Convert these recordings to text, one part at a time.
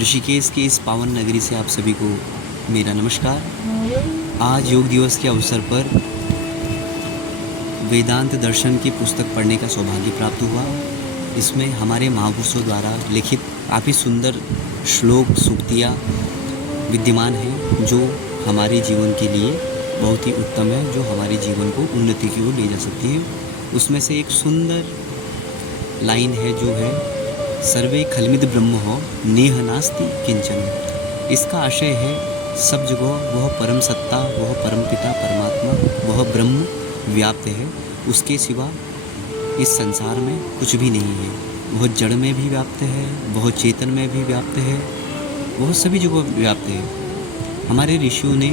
ऋषिकेश के इस पावन नगरी से आप सभी को मेरा नमस्कार। आज योग दिवस के अवसर पर वेदांत दर्शन की पुस्तक पढ़ने का सौभाग्य प्राप्त हुआ। इसमें हमारे महापुरुषों द्वारा लिखित काफ़ी सुंदर श्लोक सूक्तियाँ विद्यमान हैं जो हमारे जीवन के लिए बहुत ही उत्तम है, जो हमारे जीवन को उन्नति की ओर ले जा सकती है। उसमें से एक सुंदर लाइन है जो है सर्वे खलमिद ब्रह्म हो नेह नास्ति किंचन। इसका आशय है सब जगह वह परम सत्ता, वह परम पिता परमात्मा, वह ब्रह्म व्याप्त है। उसके सिवा इस संसार में कुछ भी नहीं है। वह जड़ में भी व्याप्त है, वह चेतन में भी व्याप्त है, वह सभी जगह व्याप्त है। हमारे ऋषियों ने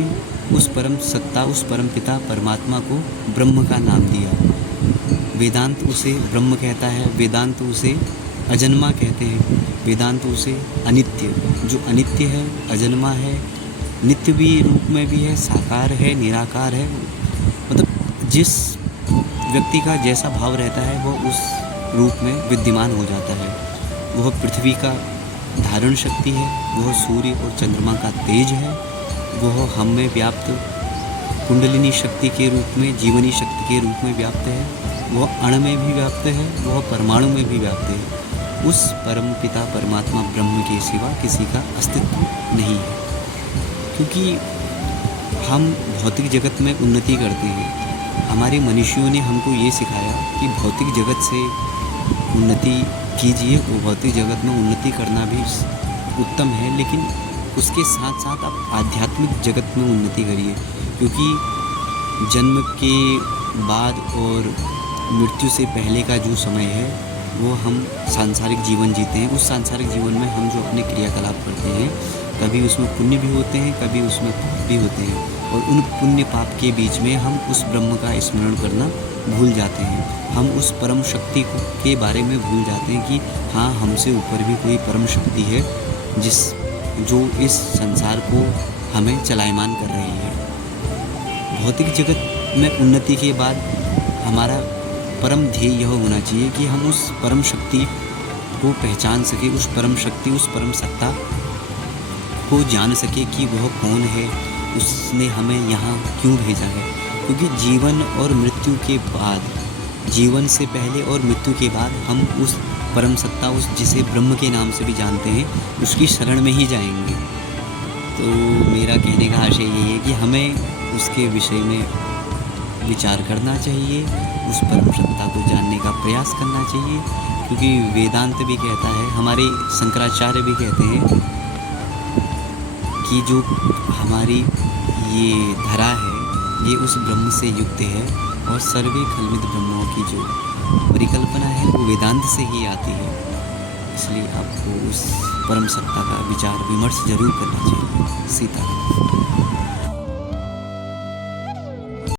उस परम सत्ता, उस परम पिता परमात्मा को ब्रह्म का नाम दिया। वेदांत उसे ब्रह्म कहता है, वेदांत उसे अजन्मा कहते हैं, वेदांत उसे अनित्य, जो अनित्य है, अजन्मा है, नित्य भी रूप में भी है, साकार है, निराकार है। मतलब जिस व्यक्ति का जैसा भाव रहता है वह उस रूप में विद्यमान हो जाता है। वह पृथ्वी का धारण शक्ति है, वह सूर्य और चंद्रमा का तेज है, वह हम में व्याप्त कुंडलिनी शक्ति के रूप में, जीवनी शक्ति के रूप में व्याप्त है, वह अण में भी व्याप्त है, वह परमाणु में भी व्याप्त है। उस परम पिता परमात्मा ब्रह्म के सिवा किसी का अस्तित्व नहीं है। क्योंकि हम भौतिक जगत में उन्नति करते हैं, हमारे मनुष्यों ने हमको ये सिखाया कि भौतिक जगत से उन्नति कीजिए, वो भौतिक जगत में उन्नति करना भी उत्तम है, लेकिन उसके साथ साथ आप आध्यात्मिक जगत में उन्नति करिए। क्योंकि जन्म के बाद और मृत्यु से पहले का जो समय है वो हम सांसारिक जीवन जीते हैं। उस सांसारिक जीवन में हम जो अपने क्रियाकलाप करते हैं, कभी उसमें पुण्य भी होते हैं, कभी उसमें पाप भी होते हैं, और उन पुण्य पाप के बीच में हम उस ब्रह्म का स्मरण करना भूल जाते हैं। हम उस परम शक्ति के बारे में भूल जाते हैं कि हाँ, हमसे ऊपर भी कोई परम शक्ति है जो इस संसार को हमें चलायमान कर रही है। भौतिक जगत में उन्नति के बाद हमारा परम ध्येय यह होना चाहिए कि हम उस परम शक्ति को पहचान सके, उस परम शक्ति, उस परम सत्ता को जान सके कि वह कौन है, उसने हमें यहाँ क्यों भेजा है। क्योंकि जीवन और मृत्यु के बाद, जीवन से पहले और मृत्यु के बाद हम उस परम सत्ता, उस जिसे ब्रह्म के नाम से भी जानते हैं, उसकी शरण में ही जाएंगे। तो मेरा कहने का आशय यही है कि हमें उसके विषय में विचार करना चाहिए, उस परम सत्ता को जानने का प्रयास करना चाहिए। क्योंकि वेदांत भी कहता है, हमारे शंकराचार्य भी कहते हैं कि जो हमारी ये धरा है ये उस ब्रह्म से युक्त है, और सर्वे खलमिद ब्रह्मों की जो परिकल्पना है वो वेदांत से ही आती है। इसलिए आपको उस परम सत्ता का विचार विमर्श जरूर करना चाहिए। सीताराम।